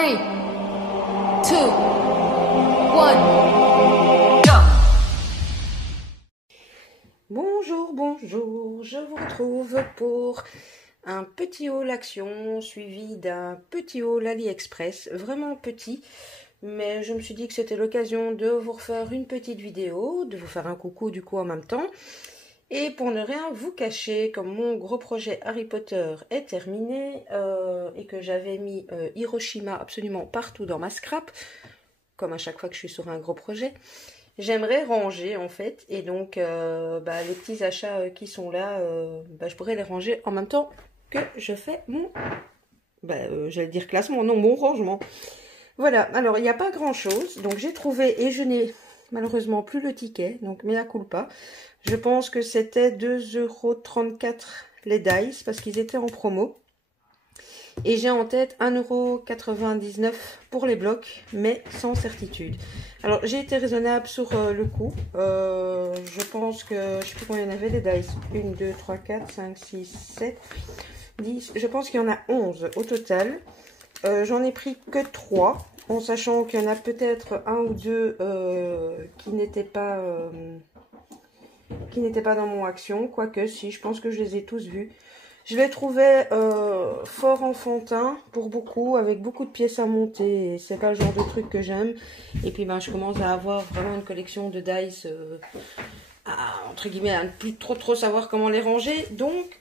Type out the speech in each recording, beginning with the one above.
3, 2, 1, go! Bonjour, je vous retrouve pour un petit haul Action suivi d'un petit haul AliExpress, vraiment petit, mais je me suis dit que c'était l'occasion de vous refaire une petite vidéo, de vous faire un coucou du coup en même temps. Et pour ne rien vous cacher, comme mon gros projet Harry Potter est terminé et que j'avais mis Hiroshima absolument partout dans ma scrap, comme à chaque fois que je suis sur un gros projet, j'aimerais ranger en fait. Et donc les petits achats qui sont là, je pourrais les ranger en même temps que je fais mon, j'allais dire classement, non, mon rangement. Voilà, alors il n'y a pas grand chose, donc j'ai trouvé et je n'ai malheureusement plus le ticket, donc mea culpa. Je pense que c'était 2,34 € les dice parce qu'ils étaient en promo. Et j'ai en tête 1,99 € pour les blocs, mais sans certitude. Alors j'ai été raisonnable sur le coût. Je pense que, je ne sais plus combien il y en avait des dice. 1, 2, 3, 4, 5, 6, 7, 10. Je pense qu'il y en a 11 au total. J'en ai pris que 3. En sachant qu'il y en a peut-être un ou deux qui n'étaient pas dans mon action, quoique si, je pense que je les ai tous vus. Je les trouvais fort enfantin pour beaucoup, avec beaucoup de pièces à monter, c'est pas le genre de truc que j'aime. Et puis je commence à avoir vraiment une collection de dice, entre guillemets, à ne plus trop savoir comment les ranger, donc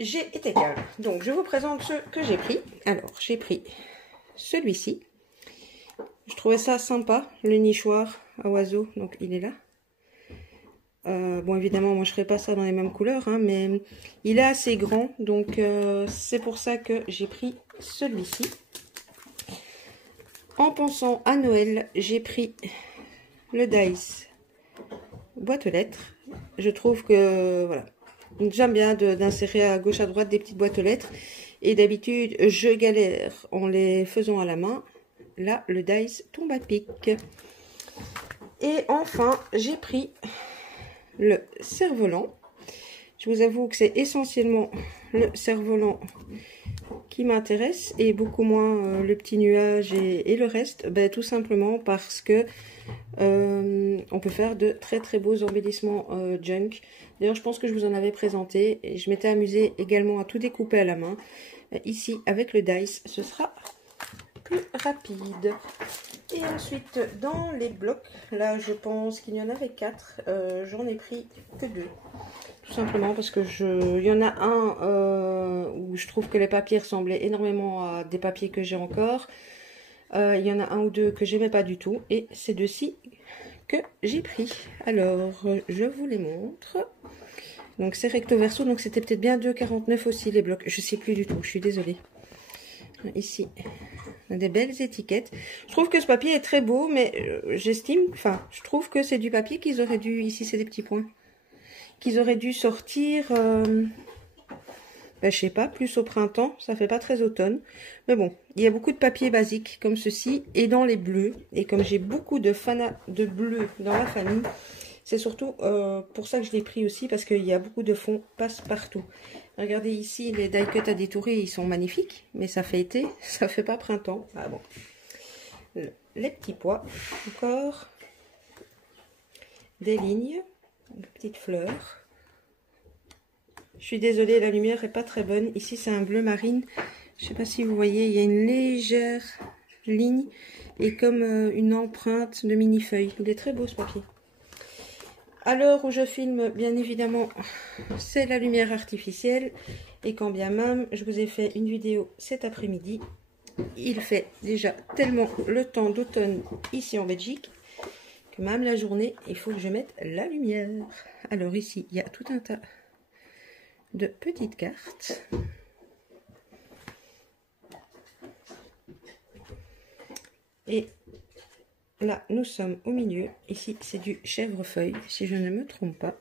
j'ai été calme. Donc je vous présente ceux que j'ai pris. Alors j'ai pris celui-ci. Je trouvais ça sympa, le nichoir à oiseaux, donc il est là. Bon, évidemment, moi je ferai pas ça dans les mêmes couleurs, hein, mais il est assez grand, donc c'est pour ça que j'ai pris celui-ci. En pensant à Noël, j'ai pris le Dice boîte aux lettres. Je trouve que, voilà, j'aime bien d'insérer à gauche à droite des petites boîtes aux lettres. Et d'habitude, je galère en les faisant à la main. Là, le Dice tombe à pic. Et enfin, j'ai pris le cerf-volant. Je vous avoue que c'est essentiellement le cerf-volant qui m'intéresse et beaucoup moins le petit nuage et le reste, tout simplement parce que on peut faire de très beaux embellissements junk. D'ailleurs, je pense que je vous en avais présenté et je m'étais amusée également à tout découper à la main. Ici, avec le Dice, ce sera plus rapide. Et ensuite, dans les blocs, là, je pense qu'il y en avait 4. J'en ai pris que 2. Tout simplement parce que il y en a un où je trouve que les papiers ressemblaient énormément à des papiers que j'ai encore. Il y en a un ou deux que j'aimais pas du tout. Et c'est deux-ci que j'ai pris. Alors, je vous les montre. Donc, c'est recto verso. Donc, c'était peut-être bien 2,49 aussi les blocs. Je sais plus du tout. Je suis désolée. Ici, des belles étiquettes. Je trouve que ce papier est très beau, mais je trouve que c'est du papier qu'ils auraient dû, ici c'est des petits points, qu'ils auraient dû sortir, je sais pas, plus au printemps, ça fait pas très automne. Mais bon, il y a beaucoup de papiers basiques comme ceci, et dans les bleus, et comme j'ai beaucoup de fans de bleu dans la famille, c'est surtout pour ça que je l'ai pris aussi, parce qu'il y a beaucoup de fonds passe-partout. Regardez ici, les die cuts à détourer, ils sont magnifiques, mais ça fait été, ça fait pas printemps. Ah bon. Les petits pois, encore des lignes, des petites fleurs. Je suis désolée, la lumière est pas très bonne. Ici, c'est un bleu marine. Je sais pas si vous voyez, il y a une légère ligne et comme une empreinte de mini-feuille. Il est très beau ce papier. À l'heure où je filme, bien évidemment, c'est la lumière artificielle. Et quand bien même, je vous ai fait une vidéo cet après-midi. Il fait déjà tellement le temps d'automne ici en Belgique que même la journée, il faut que je mette la lumière. Alors ici, il y a tout un tas de petites cartes. Et là, nous sommes au milieu. Ici, c'est du chèvrefeuille, si je ne me trompe pas.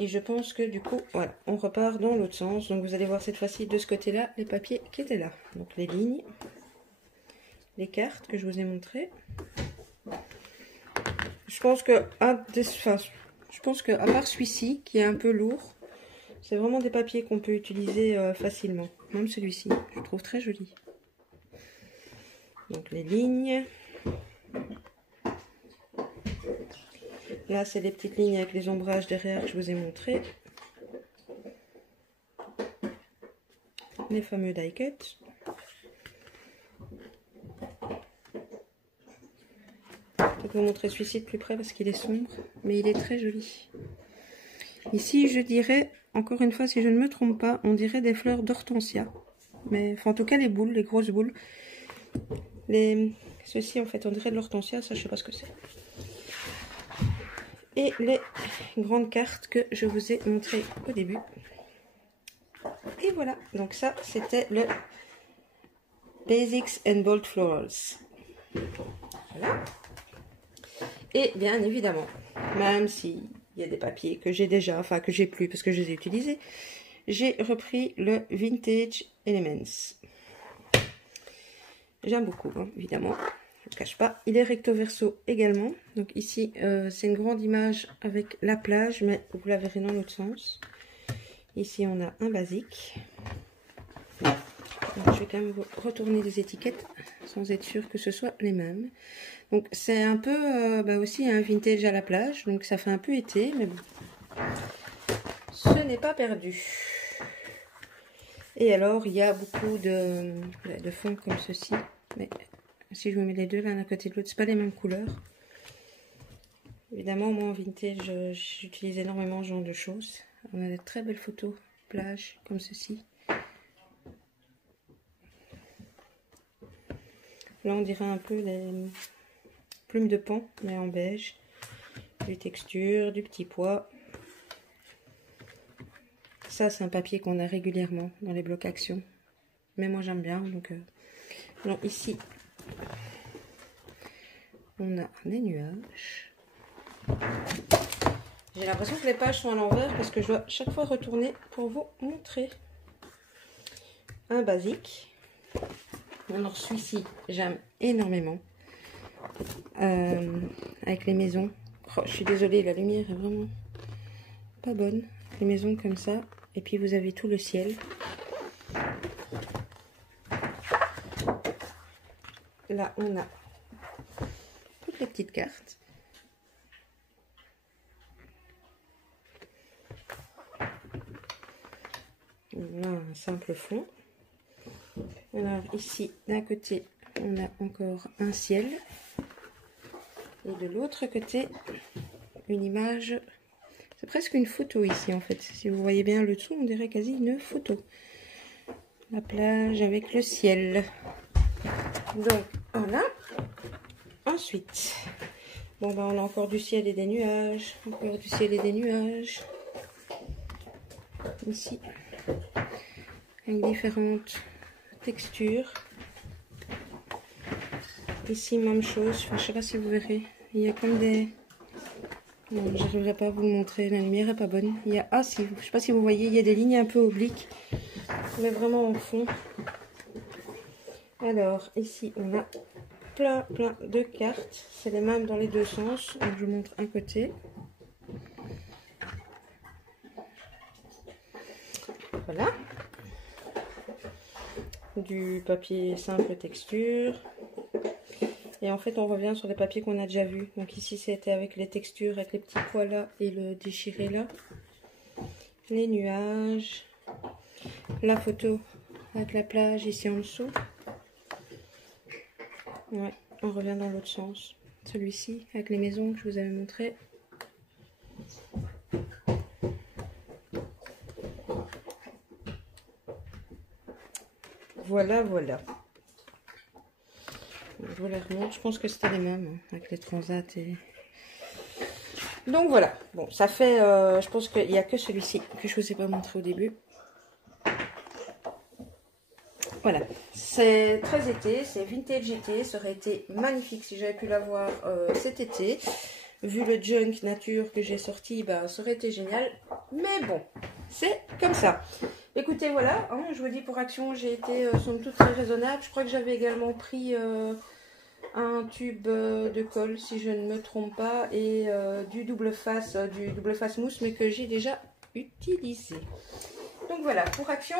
Et je pense que du coup, voilà, on repart dans l'autre sens. Donc vous allez voir cette fois-ci de ce côté-là, les papiers qui étaient là. Donc les lignes, les cartes que je vous ai montrées. Je pense que à part celui-ci, qui est un peu lourd, c'est vraiment des papiers qu'on peut utiliser facilement. même celui-ci, je trouve très joli. Donc les lignes. Là, c'est des petites lignes avec les ombrages derrière que je vous ai montré. Les fameux die cuts. Je vais vous montrer celui-ci de plus près parce qu'il est sombre, mais il est très joli. Ici, je dirais, encore une fois, si je ne me trompe pas, on dirait des fleurs d'hortensia. Mais enfin, en tout cas, les boules, les grosses boules. Ceux-ci, en fait, on dirait de l'hortensia, ça, je sais pas ce que c'est. Et les grandes cartes que je vous ai montrées au début. Et voilà, donc ça, c'était le Basics and Bold Florals. Voilà. Et bien évidemment, même s'il y a des papiers que j'ai déjà, enfin que j'ai plus parce que je les ai utilisés, j'ai repris le Vintage Elements. J'aime beaucoup, hein, évidemment, je ne cache pas. Il est recto verso également. Donc ici, c'est une grande image avec la plage, mais vous la verrez dans l'autre sens. Ici, on a un basique. Donc, je vais quand même vous retourner les étiquettes sans être sûr que ce soit les mêmes. Donc c'est un peu aussi un vintage à la plage, donc ça fait un peu été, mais bon, ce n'est pas perdu. Et alors il y a beaucoup de fonds comme ceci, mais si je vous mets les deux l'un à côté de l'autre, c'est pas les mêmes couleurs. Évidemment, moi en vintage, j'utilise énormément ce genre de choses. On a de très belles photos plage comme ceci. Là on dirait un peu les plumes de pan, mais en beige, du texture, du petit pois. Ça, c'est un papier qu'on a régulièrement dans les blocs action, mais moi j'aime bien. Donc, ici, on a des nuages. J'ai l'impression que les pages sont à l'envers parce que je dois chaque fois retourner pour vous montrer. Un basique. Alors celui-ci, j'aime énormément. Avec les maisons. Oh, je suis désolée, la lumière est vraiment pas bonne. Les maisons comme ça. Et puis vous avez tout le ciel. Là, on a toutes les petites cartes. Là, un simple fond. Alors ici, d'un côté, on a encore un ciel. Et de l'autre côté, une image. C'est presque une photo ici en fait. Si vous voyez bien le dessous, on dirait quasi une photo. La plage avec le ciel. Donc voilà. Ensuite, bon on a encore du ciel et des nuages. Encore du ciel et des nuages. Ici, avec différentes textures. Ici, même chose. Enfin, je sais pas si vous verrez. Il y a comme des... Non, j'arriverai pas à vous le montrer. La lumière est pas bonne. Il y a... Ah si, je sais pas si vous voyez, il y a des lignes un peu obliques. Mais vraiment en fond. Alors, ici, on a plein de cartes. C'est les mêmes dans les deux sens. Donc, je vous montre un côté. Voilà. Du papier simple texture. Et en fait, on revient sur les papiers qu'on a déjà vus. Donc ici, c'était avec les textures, avec les petits pois là et le déchiré là. Les nuages. La photo avec la plage ici en dessous. Ouais, on revient dans l'autre sens. Celui-ci, avec les maisons que je vous avais montré. Voilà, voilà. Je vous les remontre. Je pense que c'était les mêmes, hein, avec les transats et... Donc voilà. Bon, ça fait... je pense qu'il n'y a que celui-ci que je ne vous ai pas montré au début. Voilà. C'est très été. C'est vintage été. Ça aurait été magnifique si j'avais pu l'avoir cet été. Vu le junk nature que j'ai sorti, bah, ça aurait été génial. Mais bon, c'est comme ça. Écoutez, voilà. Hein, je vous dis, pour Action, j'ai été somme toute très raisonnable. Je crois que j'avais également pris... un tube de colle si je ne me trompe pas et du double face mousse mais que j'ai déjà utilisé. Donc voilà, pour Action,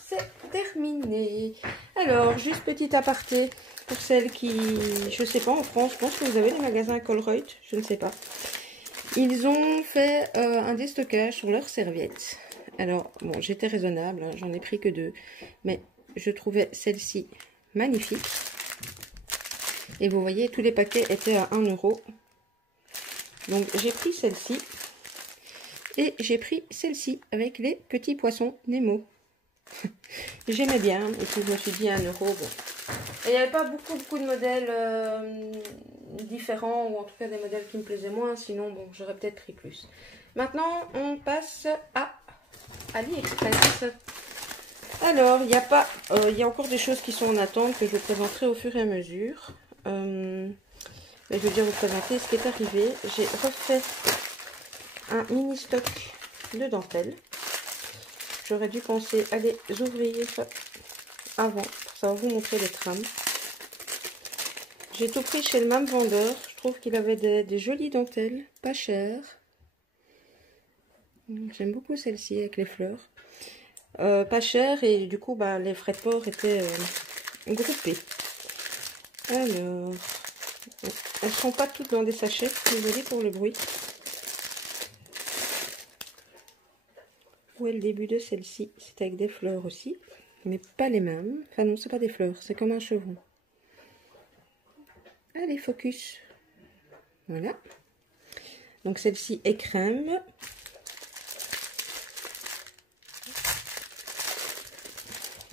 c'est terminé. Alors, juste petit aparté pour celles qui, je sais pas, en France, je pense que vous avez les magasins Colruyt, je ne sais pas. Ils ont fait un déstockage sur leurs serviettes. Alors, bon, j'étais raisonnable, hein, j'en ai pris que 2, mais je trouvais celle-ci magnifique. Et vous voyez, tous les paquets étaient à 1 €. Donc, j'ai pris celle-ci. Et j'ai pris celle-ci avec les petits poissons Nemo. J'aimais bien, et puis je me suis dit 1 €. Bon. Et il n'y avait pas beaucoup de modèles différents, ou en tout cas des modèles qui me plaisaient moins, sinon bon, j'aurais peut-être pris plus. Maintenant, on passe à AliExpress. Alors, il y a encore des choses qui sont en attente que je vous présenterai au fur et à mesure. Je vais dire vous présenter ce qui est arrivé. J'ai refait un mini stock de dentelle. J'aurais dû penser à les ouvrir avant pour savoir vous montrer les trames. J'ai tout pris chez le même vendeur. Je trouve qu'il avait des jolies dentelles, pas chères. J'aime beaucoup celle-ci avec les fleurs. Pas chères et du coup bah, les frais de port étaient groupés. Alors, elles sont pas toutes dans des sachets. Désolée pour le bruit. Où est le début de celle-ci? C'est avec des fleurs aussi, mais pas les mêmes. Enfin non, c'est pas des fleurs, c'est comme un chevron. Allez, focus. Voilà. Donc celle-ci est crème.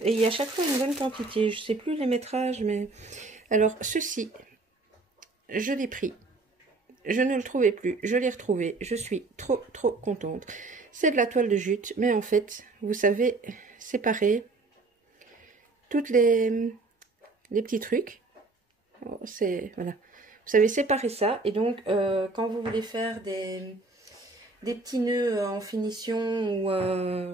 Et il y a à chaque fois une bonne quantité. Je sais plus les métrages, mais... Alors, ceci, je l'ai pris. Je ne le trouvais plus. Je l'ai retrouvé. Je suis trop contente. C'est de la toile de jute, mais en fait, vous savez séparer toutes les petits trucs. Oh, c'est voilà. Vous savez séparer ça, et donc quand vous voulez faire des petits nœuds en finition, ou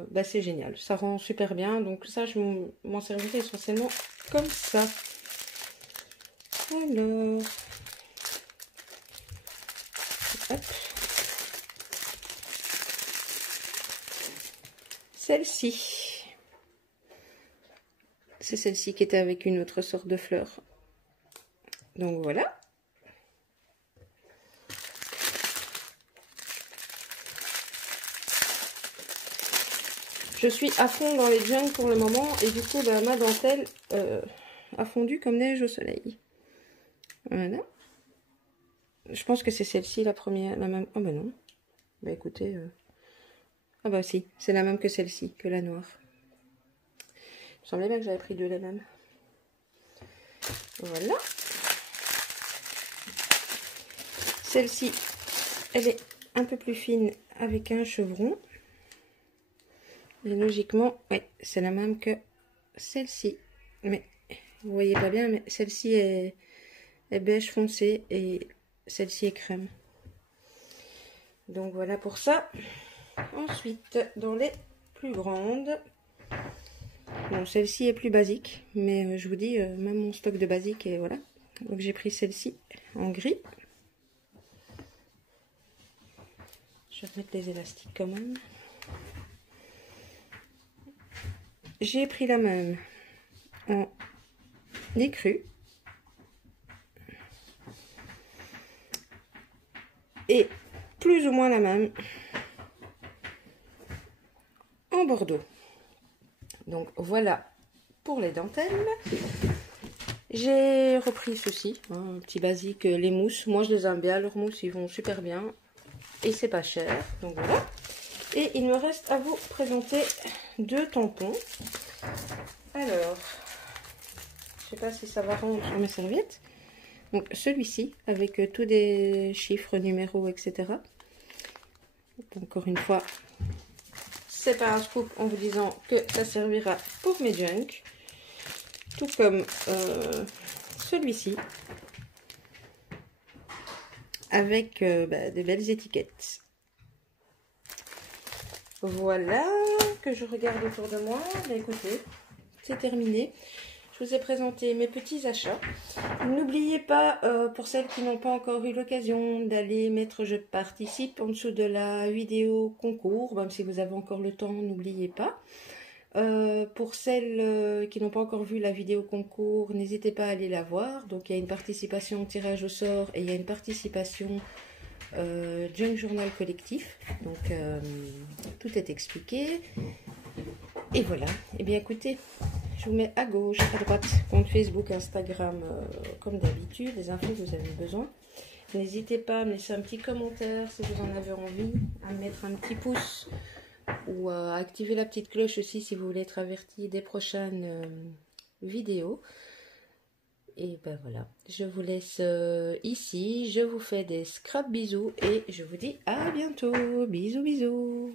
bah, c'est génial. Ça rend super bien. Donc ça, je m'en servirai essentiellement comme ça. Alors, hop. Celle-ci, c'est celle-ci qui était avec une autre sorte de fleur. Donc voilà. Je suis à fond dans les junk pour le moment, et du coup bah, ma dentelle a fondu comme neige au soleil. Voilà. Je pense que c'est celle-ci la première, la même. Oh bah non. Bah écoutez. Ah bah si, c'est la même que celle-ci, que la noire. Il me semblait bien que j'avais pris 2 les mêmes. Voilà. Celle-ci, elle est un peu plus fine avec un chevron. Et logiquement, ouais, c'est la même que celle-ci. Mais vous voyez pas bien, mais celle-ci est beige foncé et celle-ci est crème. Donc voilà pour ça. Ensuite, dans les plus grandes, bon, celle-ci est plus basique, mais je vous dis, même mon stock de basique, et voilà. Donc j'ai pris celle-ci en gris. Je vais remettre les élastiques quand même. J'ai pris la même en écru. Et plus ou moins la même en bordeaux. Donc voilà pour les dentelles. J'ai repris ceci, hein, un petit basique, les mousses. Moi je les aime bien, leurs mousses, ils vont super bien. Et c'est pas cher, donc voilà. Et il me reste à vous présenter 2 tampons. Alors, je sais pas si ça va rendre sur mes serviettes. Donc celui-ci, avec tous des chiffres, numéros, etc. Encore une fois, c'est pas un scoop en vous disant que ça servira pour mes junk. Tout comme celui-ci, avec des belles étiquettes. Voilà, que je regarde autour de moi. Bah, écoutez, c'est terminé. Je vous ai présenté mes petits achats. N'oubliez pas, pour celles qui n'ont pas encore eu l'occasion, d'aller mettre je participe en dessous de la vidéo concours. Même si vous avez encore le temps, n'oubliez pas. Pour celles qui n'ont pas encore vu la vidéo concours, n'hésitez pas à aller la voir. Donc il y a une participation au tirage au sort et il y a une participation Junk Journal collectif. Donc tout est expliqué. Et voilà. Et bien écoutez, je vous mets à gauche, à droite, compte Facebook, Instagram, comme d'habitude, les infos que vous avez besoin. N'hésitez pas à me laisser un petit commentaire si vous en avez envie, à me mettre un petit pouce ou à activer la petite cloche aussi si vous voulez être averti des prochaines vidéos. Et ben voilà, je vous laisse ici, je vous fais des scrap bisous et je vous dis à bientôt. Bisous bisous.